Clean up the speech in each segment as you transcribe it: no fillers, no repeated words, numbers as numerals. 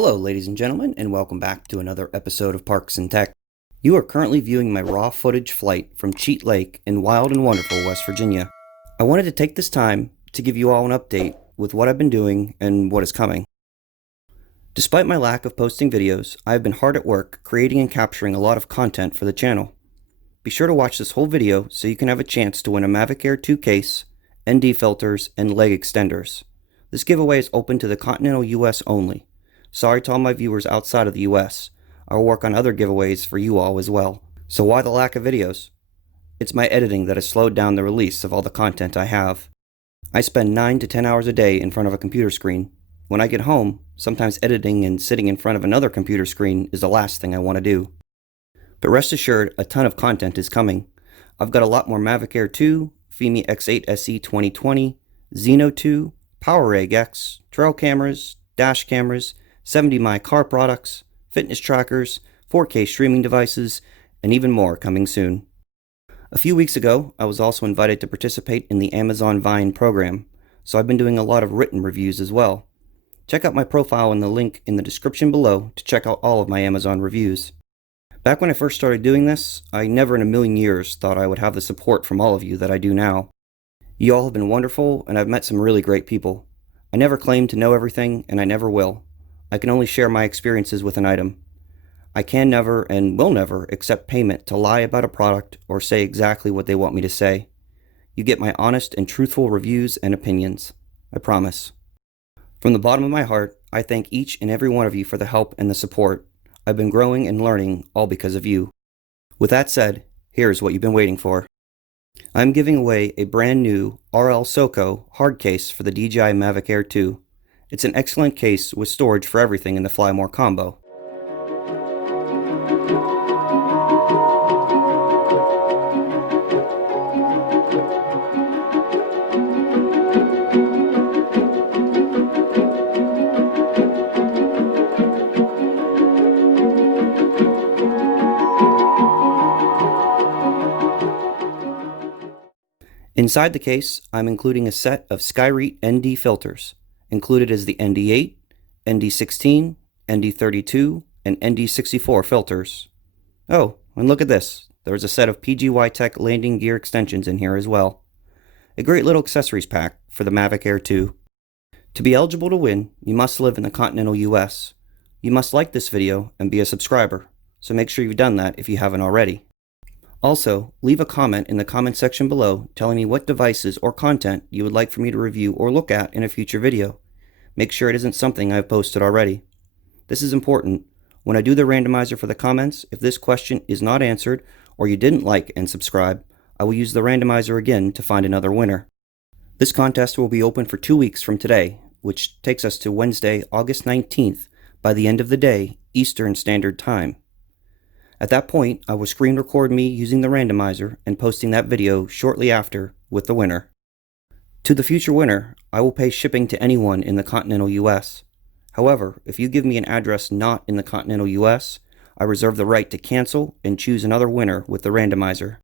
Hello, ladies and gentlemen, and welcome back to another episode of Parks and Tech. You are currently viewing my raw footage flight from Cheat Lake in wild and wonderful West Virginia. I wanted to take this time to give you all an update with what I've been doing and what is coming. Despite my lack of posting videos, I have been hard at work creating and capturing a lot of content for the channel. Be sure to watch this whole video so you can have a chance to win a Mavic Air 2 case, ND filters, and leg extenders. This giveaway is open to the continental US only. Sorry to all my viewers outside of the US. I will work on other giveaways for you all as well. So why the lack of videos? It's my editing that has slowed down the release of all the content I have. I spend 9 to 10 hours a day in front of a computer screen. When I get home, sometimes editing and sitting in front of another computer screen is the last thing I want to do. But rest assured, a ton of content is coming. I've got a lot more Mavic Air 2, Fimi X8 SE 2020, Xeno 2, PowerEgg X, trail cameras, dash cameras, 70mi car products, fitness trackers, 4K streaming devices, and even more coming soon. A few weeks ago, I was also invited to participate in the Amazon Vine program, so I've been doing a lot of written reviews as well. Check out my profile in the link in the description below to check out all of my Amazon reviews. Back when I first started doing this, I never in a million years thought I would have the support from all of you that I do now. You all have been wonderful, and I've met some really great people. I never claimed to know everything, and I never will. I can only share my experiences with an item. I can never and will never accept payment to lie about a product or say exactly what they want me to say. You get my honest and truthful reviews and opinions. I promise. From the bottom of my heart, I thank each and every one of you for the help and the support. I've been growing and learning all because of you. With that said, here's what you've been waiting for. I'm giving away a brand new RL SoCo hard case for the DJI Mavic Air 2. It's an excellent case with storage for everything in the Fly More combo. Inside the case, I'm including a set of Skyreet ND filters. Included is the ND8, ND16, ND32, and ND64 filters. Oh, and look at this. There's a set of PGY Tech landing gear extensions in here as well. A great little accessories pack for the Mavic Air 2. To be eligible to win, you must live in the continental US. You must like this video and be a subscriber, so make sure you've done that if you haven't already. Also, leave a comment in the comment section below telling me what devices or content you would like for me to review or look at in a future video. Make sure it isn't something I've posted already. This is important. When I do the randomizer for the comments, if this question is not answered or you didn't like and subscribe, I will use the randomizer again to find another winner. This contest will be open for 2 weeks from today, which takes us to Wednesday, August 19th, by the end of the day, Eastern Standard Time. At that point, I will screen record me using the randomizer and posting that video shortly after with the winner. To the future winner, I will pay shipping to anyone in the continental US. However, if you give me an address not in the continental US, I reserve the right to cancel and choose another winner with the randomizer.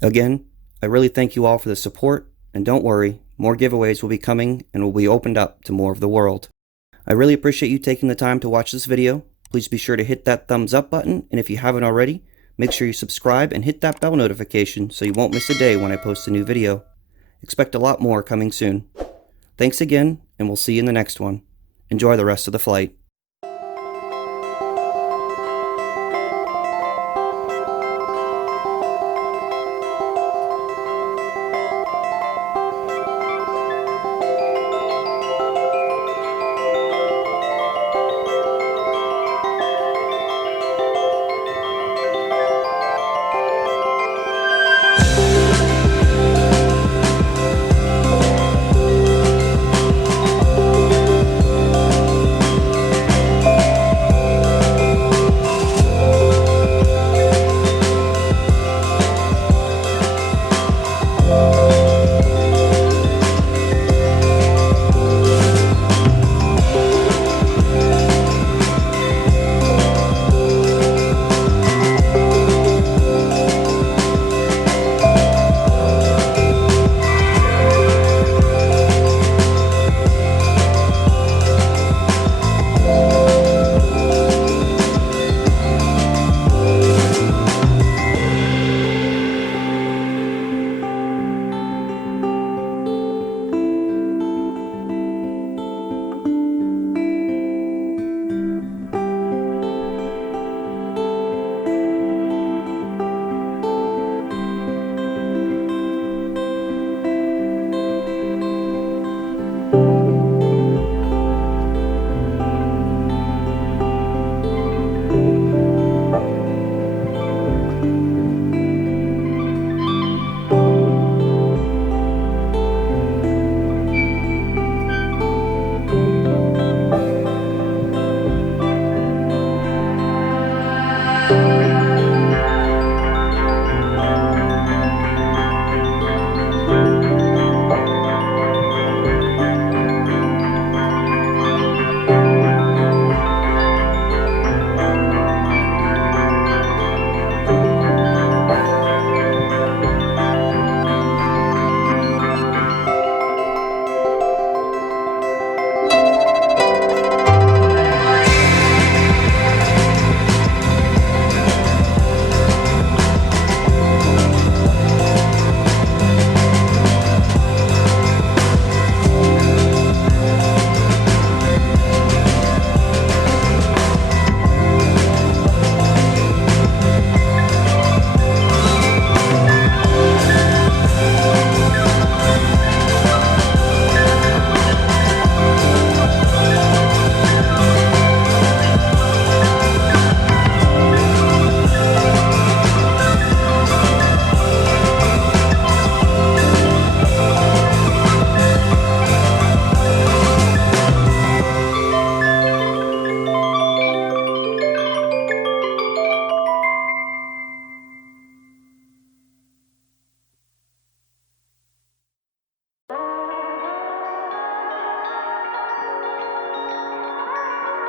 Again, I really thank you all for the support, and don't worry, more giveaways will be coming and will be opened up to more of the world. I really appreciate you taking the time to watch this video. Please be sure to hit that thumbs up button, and if you haven't already, make sure you subscribe and hit that bell notification so you won't miss a day when I post a new video. Expect a lot more coming soon. Thanks again, and we'll see you in the next one. Enjoy the rest of the flight.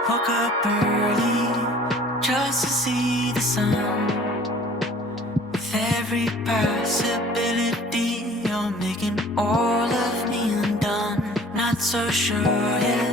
Woke up early just to see the sun. With every possibility, you're making all of me undone. Not so sure yet